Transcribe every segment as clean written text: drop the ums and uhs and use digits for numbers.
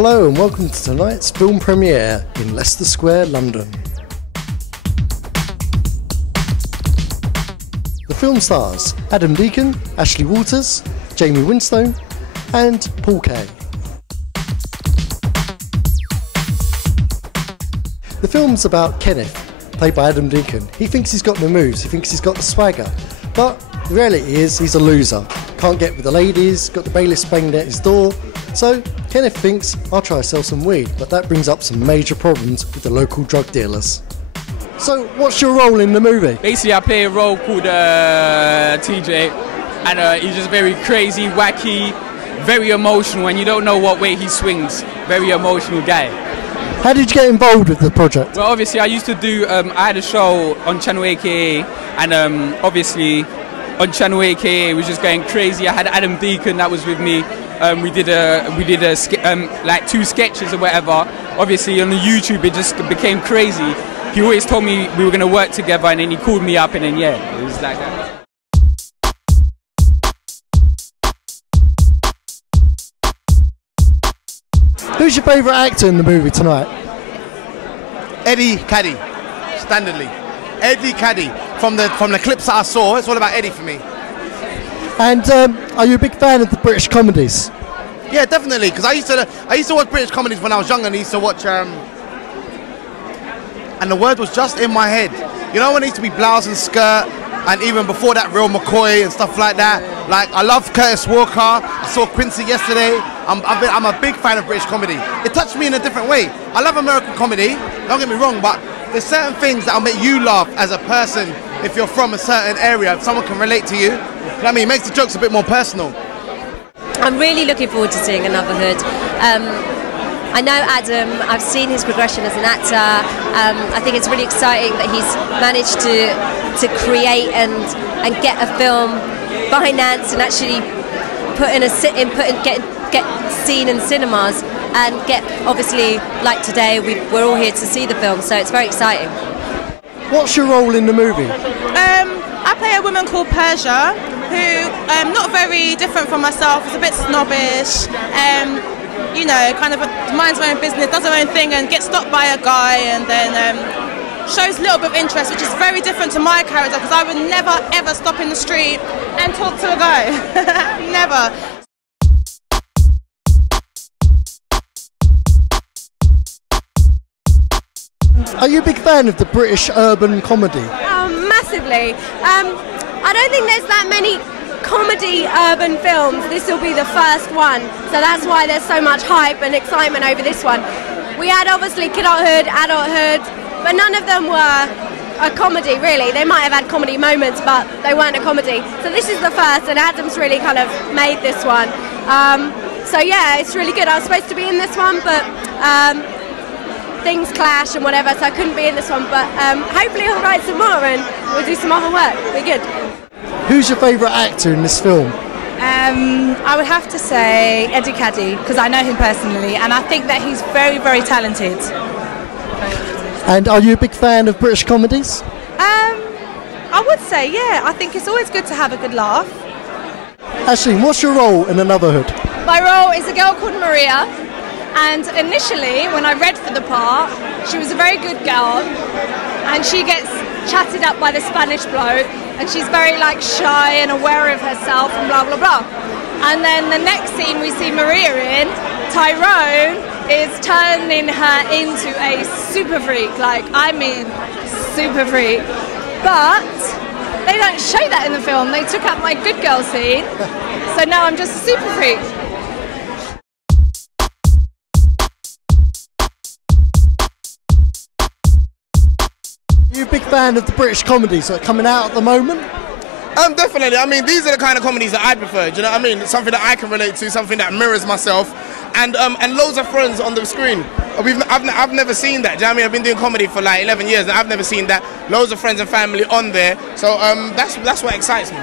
Hello and welcome to tonight's film premiere in Leicester Square, London. The film stars Adam Deacon, Ashley Walters, Jamie Winstone and Paul Kay. The film's about Kenneth, played by Adam Deacon. He thinks he's got the moves, he thinks he's got the swagger, but the reality is he's a loser. Can't get with the ladies, got the bailiffs banged at his door. So Kenneth thinks, I'll try to sell some weed, but that brings up some major problems with the local drug dealers. So what's your role in the movie? Basically I play a role called TJ, and he's just very crazy, wacky, very emotional, and you don't know what way he swings. Very emotional guy. How did you get involved with the project? Well, obviously I used to do, I had a show on Channel AKA, and obviously on Channel AKA it was just going crazy. I had Adam Deacon that was with me. We did like 2 sketches or whatever. Obviously on the YouTube it just became crazy. He always told me we were going to work together, and then he called me up, and then yeah, it was like that. Who's your favourite actor in the movie tonight? Kadi, standardly. Kadi. From the clips that I saw, it's all about Eddie for me. And are you a big fan of the British comedies? Yeah, definitely. Because I used to watch British comedies when I was younger, and I used to watch. And the word was just in my head. You know when it used to be blouse and skirt, and even before that, Real McCoy and stuff like that. Like I love Curtis Walker. I saw Quincy yesterday. I'm a big fan of British comedy. It touched me in a different way. I love American comedy. Don't get me wrong, but there's certain things that'll make you laugh as a person if you're from a certain area. If someone can relate to you, I mean, it makes the jokes a bit more personal. I'm really looking forward to seeing Anuvahood. I know Adam, I've seen his progression as an actor. I think it's really exciting that he's managed to create and get a film financed and actually get seen in cinemas, and get, obviously, like today, we're all here to see the film, so it's very exciting. What's your role in the movie? I play a woman called Portia, who, not very different from myself, is a bit snobbish, you know, kind of minds her own business, does her own thing, and gets stopped by a guy, and then shows a little bit of interest, which is very different to my character, because I would never ever stop in the street and talk to a guy. Never. Are you a big fan of the British urban comedy? Massively. I don't think there's that many comedy urban films. This will be the first one, so that's why there's so much hype and excitement over this one. We had obviously kidulthood, adulthood, but none of them were a comedy really. They might have had comedy moments, but they weren't a comedy. So this is the first, and Adam's really kind of made this one. So yeah, it's really good. I was supposed to be in this one, but things clash and whatever, so I couldn't be in this one, but hopefully I'll write some more and we'll do some other work. It'll be good. Who's your favourite actor in this film? I would have to say Kadi, because I know him personally, and I think that he's very, very talented. And are you a big fan of British comedies? I would say, yeah. I think it's always good to have a good laugh. Aisleyne, what's your role in Anuvahood? My role is a girl called Maria, and initially when I read for the part, she was a very good girl, and she gets chatted up by the Spanish bloke, and she's very like shy and aware of herself and blah blah blah. And then the next scene we see Maria in, Tyrone is turning her into a super freak, like I mean super freak. But they don't show that in the film. They took out my good girl scene, so now I'm just a super freak. Are you a big fan of the British comedies that are coming out at the moment? Definitely. I mean, these are the kind of comedies that I prefer. Do you know what I mean? It's something that I can relate to, something that mirrors myself, and loads of friends on the screen. I've never seen that. Do you know what I mean? I've been doing comedy for like 11 years, and I've never seen that. Loads of friends and family on there. So that's what excites me.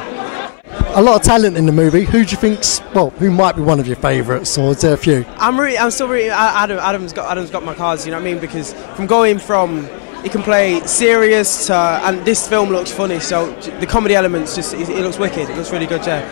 A lot of talent in the movie. Who do you think's, well, who might be one of your favourites, or is there a few? I'm still really Adam's got my cards. You know what I mean? Because from going from, he can play serious to, and this film looks funny, so the comedy elements just, it looks wicked. It looks really good, yeah.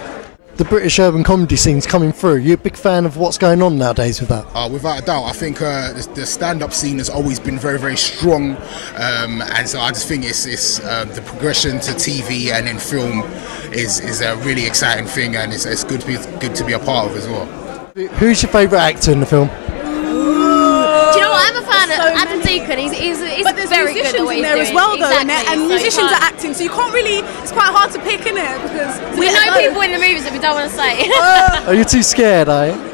the British urban comedy scene's coming through? You're a big fan of what's going on nowadays with that? Without a doubt, I think the stand-up scene has always been very, very strong, and so I just think it's the progression to TV and in film is a really exciting thing, and it's good to be a part of as well. Who's your favourite actor in the film? Do you know what? I'm a fan of Adam Deacon. He's but there's very musicians good at what in he's there doing. as well, though, Exactly. and So musicians you are acting, so you can't really. It's quite hard to pick, innit? Because We know people in the movies that we don't want to say. Are you too scared, are you?